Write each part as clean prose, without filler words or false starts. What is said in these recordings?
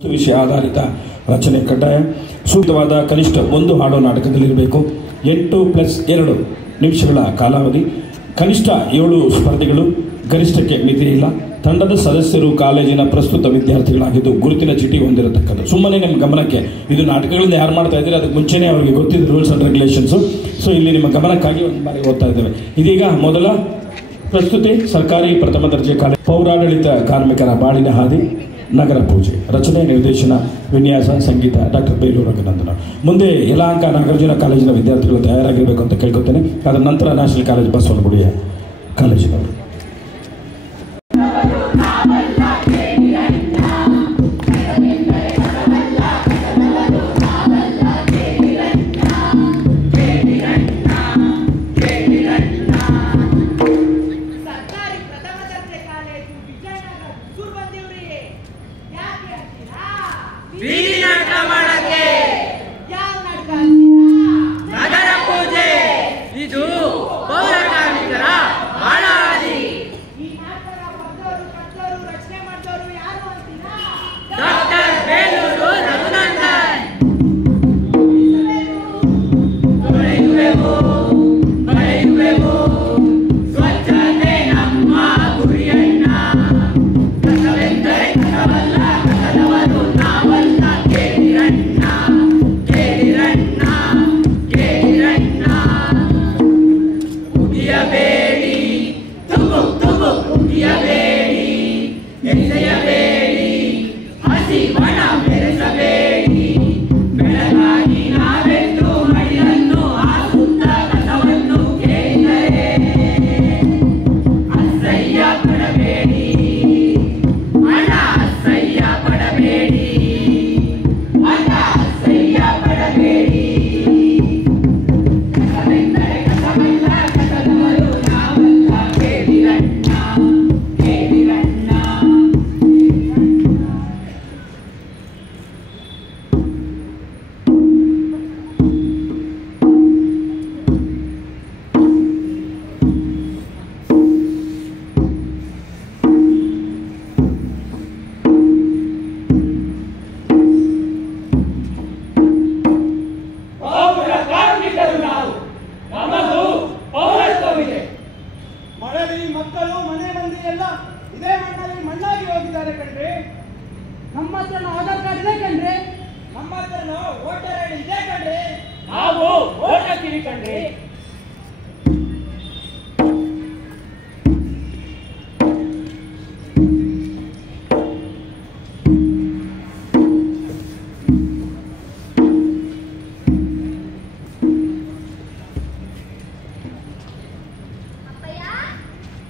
ವಿಷಯ ಆಧಾರಿತ ರಚನೆ ಕಡ್ಡಾಯ. ಸೂಕ್ತವಾದ ಕನಿಷ್ಠ ಒಂದು ಹಾಡು ನಾಟಕದಲ್ಲಿರಬೇಕು. 8+2 ನಿಮಿಷಗಳ ಕಾಲಾವಧಿ. ಕನಿಷ್ಠ 7 ಸ್ಪರ್ಧಿಗಳು. ಗರಿಷ್ಠಕ್ಕೆ ಮಿತಿ ಇಲ್ಲ. ತಂಡದ ಸದಸ್ಯರು ಕಾಲೇಜಿನ ಪ್ರಸ್ತುತ ವಿದ್ಯಾರ್ಥಿಗಳಾಗಿದ್ದು ಗುರುತಿನ ಚೀಟಿ ಹೊಂದಿರತಕ್ಕದ್ದು. ಸುಮ್ಮನೆ ನಿಮ್ಮ ಗಮನಕ್ಕೆ, ಇದು ನಾಟಕಗಳಿಂದ ಯಾರು ಮಾಡ್ತಾ ಇದ್ದೀರಿ ಅದಕ್ಕೆ ಮುಂಚೆನೇ ಅವರಿಗೆ ಗೊತ್ತಿದೆ ರೂಲ್ಸ್ ಅಂಡ್ ರೆಗ್ಯುಲೇಷನ್ಸು. ಸೊ ಇಲ್ಲಿ ನಿಮ್ಮ ಗಮನಕ್ಕಾಗಿ ಒಂದು ಬಾರಿ ಓದ್ತಾ ಇದ್ದೇವೆ. ಇದೀಗ ಮೊದಲ ಪ್ರಸ್ತುತಿ ಸರ್ಕಾರಿ ಪ್ರಥಮ ದರ್ಜೆ ಕಾಲೇಜು ಪೌರಾಡಳಿತ ಕಾರ್ಮಿಕರ ಬಾಳಿನ ಹಾದಿ ನಗರ ಪೂಜೆ. ರಚನೆ, ನಿರ್ದೇಶನ, ವಿನ್ಯಾಸ, ಸಂಗೀತ ಡಾಕ್ಟರ್ ಬೇಲೂರು ರಂಗನಂದನ. ಮುಂದೆ ಯಲಹಂಕ ನಾಗಾರ್ಜುನ ಕಾಲೇಜಿನ ವಿದ್ಯಾರ್ಥಿಗಳು ತಯಾರಾಗಿರಬೇಕು ಅಂತ ಕೇಳ್ಕೊತೇನೆ. ಅದರ ನಂತರ ನ್ಯಾಷನಲ್ ಕಾಲೇಜ್ ಬಸವನಗುಡಿಯ ಕಾಲೇಜಿನವರು. ನಗರ ಪೂಜೆ ಇದು ಪೌರ ಕಾರ್ಮಿಕರ ಬಾಳಾದಿ. ಈ ನಾಟಕ ಬರೆದವರು ರಚನೆ ಮಾಡಿದವರು ಯಾರು ಅಂತೀರಾ? ಡಾಕ್ಟರ್ ಬೇಲೂರು ರಘುನಂದನ್. ಬರೆಯುವೆವು ಸ್ವಚ್ಛತೆ ನಮ್ಮ ಗುರಿಯನ್ನ. ಕಸವೆಂದರೆ ಕಸವಲ್ಲ, ಕಸದವರು ನಾವಲ್ಲ. ಕೇಳಿರಣ್ಣ ಉಗಿಯಬೇಡಿ, ತುಬು ಉಗಿಯಬೇಡಿ, ಎಸೆಯಬೇಡಿ, ಹಸಿ ಬಣ ಬೆರೆಸಬೇಡಿ. ಬೆಳಗಾಗಿ ನಾವೆಂದು ಮಡಿಯನ್ನು ಹಾಕುತ್ತ ಕಸವನ್ನು ಕೇಳಿದರೆ ಅಸಹ್ಯ ಪಡಬೇಡಿ ಅಣ್ಣ, ಅಸಹ್ಯ ಪಡಬೇಡಿ ಅಣ್ಣ, ಅಸಹ್ಯ ಪಡಬೇಡಿ. ಕಸವೆಂದರೆ ಕಸವಲ್ಲ, ಕಸದವರು ನಾವಲ್ಲ. ಕೇಳಿರಣ್ಣ ಕೇಳಿರಣ್ಣ. ಪೌರ ಕಾರ್ಮಿಕರು ನಾವು, ನಮಗೂ ಪೌರತ್ವವಿದೆ. ಮಳಲಿ ಮಕ್ಕಳು ಮನೆ ಮಂದಿ ಎಲ್ಲ ಇದೇ ಮಣ್ಣಲ್ಲಿ ಮಣ್ಣಾಗಿ ಹೋಗಿದ್ದಾರೆ ಕಣ್ರಿ. ನಮ್ಮ ಹತ್ರನೂ ಆಧಾರ್ ಕಾರ್ಡ್ ಇದೆ ಕಣ್ರಿ. ನಮ್ಮ ಹತ್ರನೂ ವೋಟರ್ ಐಡಿ ಇದೆ ಕಣ್ರಿ. ನಾವು ಓಟ ಕಿರಿಕಂಡ್ರಿ. ಅಪ್ಪಯ್ಯ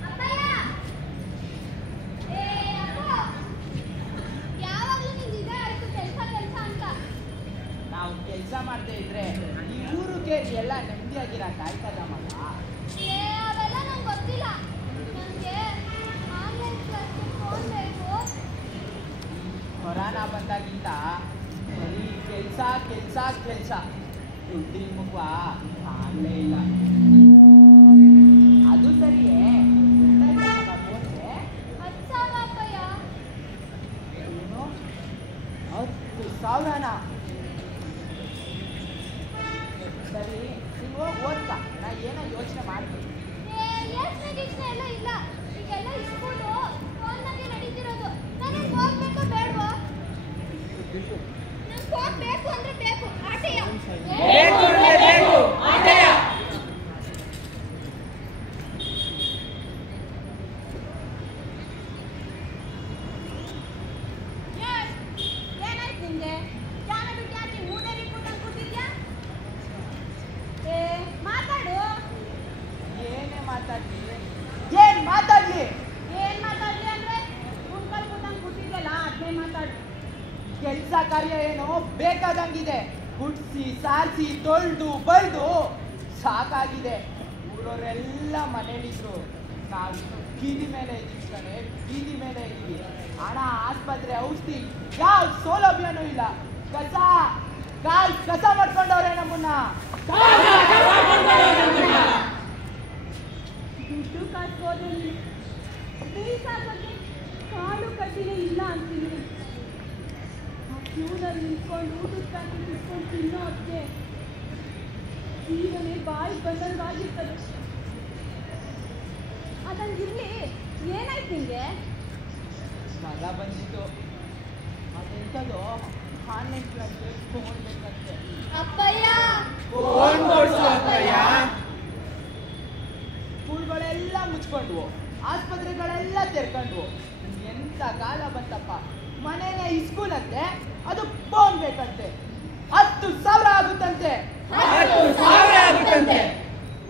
ಅಪ್ಪಯ್ಯ ಏ ಅಪ್ಪ, ಯಾವಾಗಲೂ ನಿಂದು ಇದೇ ಆಯ್ತು ಕೆಲಸ ಅಂತ. ನಾವು ಕೆಲಸ ಮಾಡ್ತಾ ಇದ್ರೆ ಈ ಊರು ಕೇರಿ ಎಲ್ಲ ನೆಮ್ಮದಿಯಾಗಿರಕ್ಕೆ ಆಯ್ತದ ಮಗ. ಏ ಅವೆಲ್ಲ ನಂಗೆ ಗೊತ್ತಿಲ್ಲ. ನನಗೆ ಆನ್ಲೈನ್ ಕ್ಲಾಸ್ಗೆ ಫೋನ್ ಬೇಕು. ಕೊರೋನಾ ಬಂದಾಗಿಂದ ಬರೀ ಕೆಲಸ ದುಡ್ಡಿನ ಮುಖ ಕಾಣಲೇ ಇಲ್ಲ. ಅದು ಸರಿಯೇ, ಫೋನ್ಗೆ 10,000 ಅಪ್ಪಯ್ಯ. ಏನು 10,000ನ? ಸರಿ, ನೀವು ಹೋಗಿ ಓದ್ಕ, ನಾ ಏನೋ ಯೋಚನೆ ಮಾಡ್ತೀನಿ. ಏ ಯೋಚನೆ ಎಲ್ಲ ಇಲ್ಲ. ಈಗೆಲ್ಲ ಸ್ಕೂಲು ಫೋನ್ನಾಗೆ ನಡೀತಿರೋದು. ನನಗೆ ಹೋಗ್ಬೇಕೋ ಬೇಡವೋ? ನಂಗೆ ಹೋಗ್ಬೇಕು ಅಂದ್ರೆ ಬೇಕು. ಆಟೆಯ ಬೇಕು ಆಟೆಯ. ಏನಾಯ್ತು ನಿಂಗೆ? ಯಾನ ಬಿಟ್ಟು ಯಾಕೆ ಮೂಡೇರಿ ಕೂತ್ಕೊಂಡು ಕೂತಿದ್ಯಾ? ಏ ಮಾತಾಡು. ಏನೇ ಮಾತಾಡ್ಲಿ, ಏನ್ ಮಾತಾಡ್ಲಿ? ಏನ್ ಮಾತಾಡ್ಲಿ ಅಂದ್ರೆ ಕುಂತ್ಕೊಂಡು ಕೂತ್ಕೊಂಡು ಕೂತಿದ್ಯಲ್ಲ ಅದನ್ನೇ ಮಾತಾಡು. ಕೆಲಸ ಕಾರ್ಯ ಏನೋ ಬೇಕಾದಂಗಿದೆ. ಗುಡ್ಸಿ ಸಾರಿಸಿ ತೊಳ್ದು ಬಳ್ದು ಸಾಕಾಗಿದೆ. ಊರವರೆಲ್ಲ ಮನೇಲಿದ್ರು, ನಾವು ಬೀದಿ ಮೇಲೆ ಇದ್ದೀವಿ ಕಣೆ, ಬೀದಿ ಮೇಲೆ ಇದ್ದೀವಿ. ಹಣ, ಆಸ್ಪತ್ರೆ, ಔಷಧಿ ಯಾವ ಸೌಲಭ್ಯನೂ ಇಲ್ಲ. ಕಸ ಮಾಡ್ಕೊಂಡವ್ರೆ ನಮ್ಮನ್ನ. ದುಡ್ಡು ಕಾಸೋದು ಬೇಸಾಗೋಕ್ಕೆ ಕಾಳು ಕಟ್ಟಿನೇ ಇಲ್ಲ ಅಂತೀನಿ. ಕ್ಯೂನಲ್ಲಿ ನಿಂತ್ಕೊಂಡು ಊಟದ ಪ್ಯಾಕೆಟ್ ಇಟ್ಕೊಂಡು ತಿನ್ನೋ ಅತ್ತೆ ಜೀವನೇ ಬಾಯಿ ಬಂದಂಗಾಗಿರ್ತದೆ. ಅದಂಗಿರ್ಲಿ, ಏನಾಯ್ತು ನಿಂಗೆ? ಮಗ ಬಂದಿತ್ತು, ಅದೆಂಥದ್ದು ಆನ್ಲೈನ್ ಕ್ಲಾಸ್ಗೆ ತಗೊಳ್ಬೇಕಂತೆ. ಅಪ್ಪಯ್ಯ ಫೋನ್ ಕೊಡ್ಸು ಅಪ್ಪಯ್ಯ. ಸ್ಕೂಲ್ಗಳೆಲ್ಲ ಮುಚ್ಕೊಂಡ್ವು, ಆಸ್ಪತ್ರೆಗಳೆಲ್ಲ ತೆರ್ಕೊಂಡ್ವು. ಎಂತ ಕಾಲ ಬಂತಪ್ಪ. ಮನೇನೆ ಈ ಸ್ಕೂಲ್ ಅಂತೆ, ಅದು ಫೋನ್ ಬೇಕಂತೆ. 10,000 ಆಗುತ್ತಂತೆ. 10,000 ಆಗುತ್ತಂತೆ.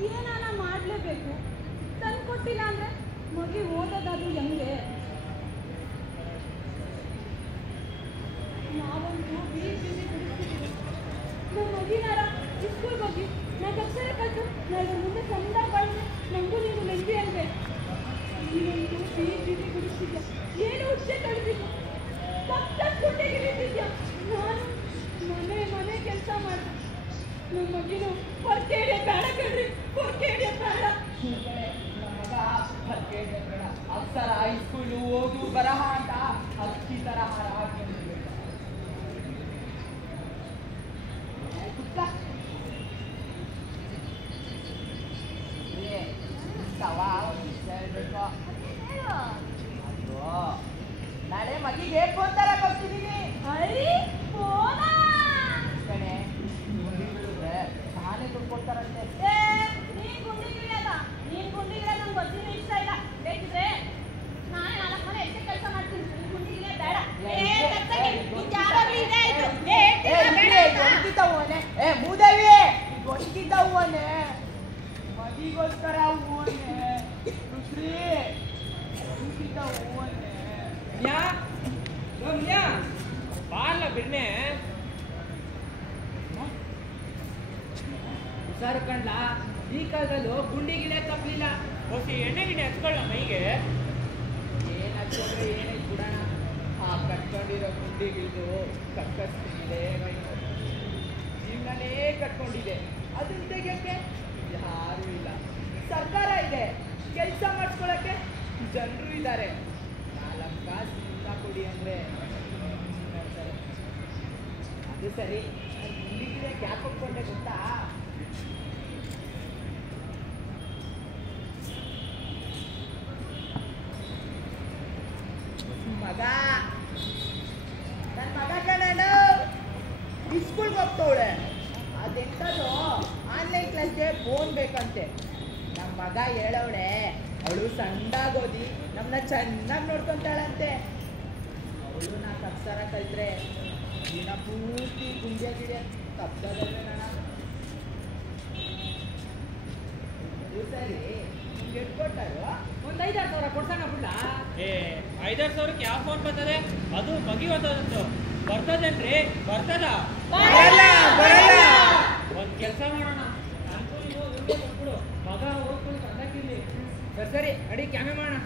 ಏನಾನ ಮಾಡಲೇಬೇಕು. ತಂದು ಕೊಟ್ಟಿಲ್ಲ ಅಂದ್ರೆ ಮಗಿ ಓದೋದಾದ್ರು ಹೆಂಗೆ? ನಾವಂತೂ ಬಿಸಿ ಬಿಡಿಸ್ತಿದ್ದೀವಿ. ನಮ್ಮ ಮಗಿನಾರ ಸ್ಕೂಲ್ಗೆ ಹೋಗಿ ನಾಲ್ಕು ಅಕ್ಷರ ಕಲಿತು ನಾಳೆ ಮುಂದೆ ಚಂದ ಬಳಸಿ ನಮಗೂ ನೀವು ನೆಮ್ಮದಿ ಅನ್ಬೇಕು. ನೀನಂತೂ ಬಿಸಿ ಬಿಡಿಸ್ತಿದ್ಯಾ, ಏನು ಹುಚ್ಚೆ ಕಳಿಸಿದ್ದು ಪಕ್ಕ ಕುಟ್ಟಿಗೆ ನಿಂತಿದ್ಯಾ. ನಾನು ಮನೆ ಕೆಲಸ ಮಾಡ್ದೆ. ನಮ್ಮ ಮಗಿನ ಹೊರಗಡೆ ಬೇಡ ಕಣ್ರಿ, ಹೊರಗಡೆ ಬೇಡ. ಮಗ ಹೊರಗಡೆ ಬೇಡ, ಅಕ್ಷರ ಹೈಸ್ಕೂಲು ಓದು ಬರಹ ಅಂತ ಹಕ್ಕಿ ತರ ಹಾರ ಹಾಕೊಂಡಿರ್ಬೇಕು. ನಾಳೆ ಮಗಿಗೆ ಫೋನ್ ತರ ಕೊಡ್ತಿದೀನಿ ಕಣೆ. ಗುಂಡಿ ಬೀಳಿದ್ರೆ ನಾನೇ ದುಡ್ಡು ಕೊಡ್ತಾರಂತೆ. ನೀನ್ ಗುಂಡಿಗಿಳಿಯಲ್ಲ, ನೀನ್ ಗುಂಡಿಗಿಳಿಯ ನಂಗೆ ಗೊತ್ತಿನ ಇಷ್ಟ ಇಲ್ಲ. ಬೇಕಿದ್ರೆ ನಾನೇ 4 ಮನೆ ಎಷ್ಟೇ ಕೆಲಸ ಮಾಡ್ತೀನಿ, ನೀನ್ ಗುಂಡಿಗಿಳಿಯ ಬೇಡ. ಮೂದೇವಿ ಗೊತ್ತಿದ್ದವನೇ ಮಗಿಗೋಸ್ಕರ ಹೂವನೆ ರುದ್ರಿ ಗೊತ್ತಿದ್ದ ಹೂವನೆ. ಯಾ ರಮ್ಯಾ ಬಾಲ ಬಿಡ್ನೆ ಹುಷಾರು ಕಂಡ್ಲ. ಈ ಕಾಲದಲ್ಲೂ ಗುಂಡಿಗಿನೇ ತಪ್ಪಲಿಲ್ಲ. ಹೊಸಿ ಎಣ್ಣೆ ಗಿಣ್ಣೆ ಹಚ್ಕೊಳ್ಳ ಮೈಗೆ. ಏನ್ ಹಚ್ಕೊಂಡ್ರೆ ಏನಾಯ್ತು ಬಿಡೋಣ. ಆ ಕಟ್ಕೊಂಡಿರೋ ಗುಂಡಿಗಿಳಿದು ಕಕ್ಕಸ್ತಿದೆ, ಜೀವನನೇ ಕಟ್ಕೊಂಡಿದೆ. ಅದನ್ನ ತೆಗಿಯಕ್ಕೆ ಯಾರೂ ಇಲ್ಲ. ಸರ್ಕಾರ ಇದೆ, ಕೆಲಸ ಮಾಡಿಸ್ಕೊಳಕ್ಕೆ ಜನರು ಇದ್ದಾರೆ. 4 ಕಾಸು ಕೊಡಿ ಅಂದ್ರೆ ಅದು ಸರಿ. ಗುಂಡಿಗಿಳೆ ಕ್ಯಾಪ್ ಹಾಕ್ಕೊಂಡೆ ಗೊತ್ತಾ? ಮಗ ನನ್ನ ಮಗ ಕಣಣ್ಣ ಸ್ಕೂಲ್ಗೆ ಹೋಗ್ತವಳೆ. ಅದೆಂಥದ್ದು ಆನ್ಲೈನ್ ಕ್ಲಾಸ್ಗೆ ಫೋನ್ ಬೇಕಂತೆ. ನಮ್ಮ ಮಗ ಹೇಳವಳೆ, ಅವಳು ಸಣ್ಣದಾಗೋದಿ ನಮ್ಮನ್ನ ಚೆನ್ನಾಗಿ ನೋಡ್ಕೊಂತಾಳಂತೆ. ಅವಳು 4 ಅಕ್ಷರ ಕಲಿತ್ರೆ ದಿನ ಪೂರ್ತಿ ಗುಂಡಿಯ ಗಿಡ ತಪ್ಪದಲ್ವೇ ನಣ. ಸರಿ ನಿಮ್ಗೆ ಎಷ್ಟು ಕೊಟ್ಟರು? ಒಂದು 5,000 ಕೊಡ್ಸೋಣ ಬಿಡ್ಲ. 5,000 ಯಾವ ಫೋನ್ ಬರ್ತದೆ? ಅದು ಮಗಿ ಹೊತ್ತದಂತು ಬರ್ತದೇನ್ರಿ? ಬರ್ತದ? ಒಂದ್ ಕೆಲಸ ಮಾಡೋಣ, ಕೊಟ್ಬಿಡು, ಮಗ ಓದ್ಕೊಂಡು ಕಂಡಕ್ಕಿರ್ಲಿ. ಸರಿ ಅಡಿ ಕ್ಯಾಮೆ ಮಾಡೋಣ.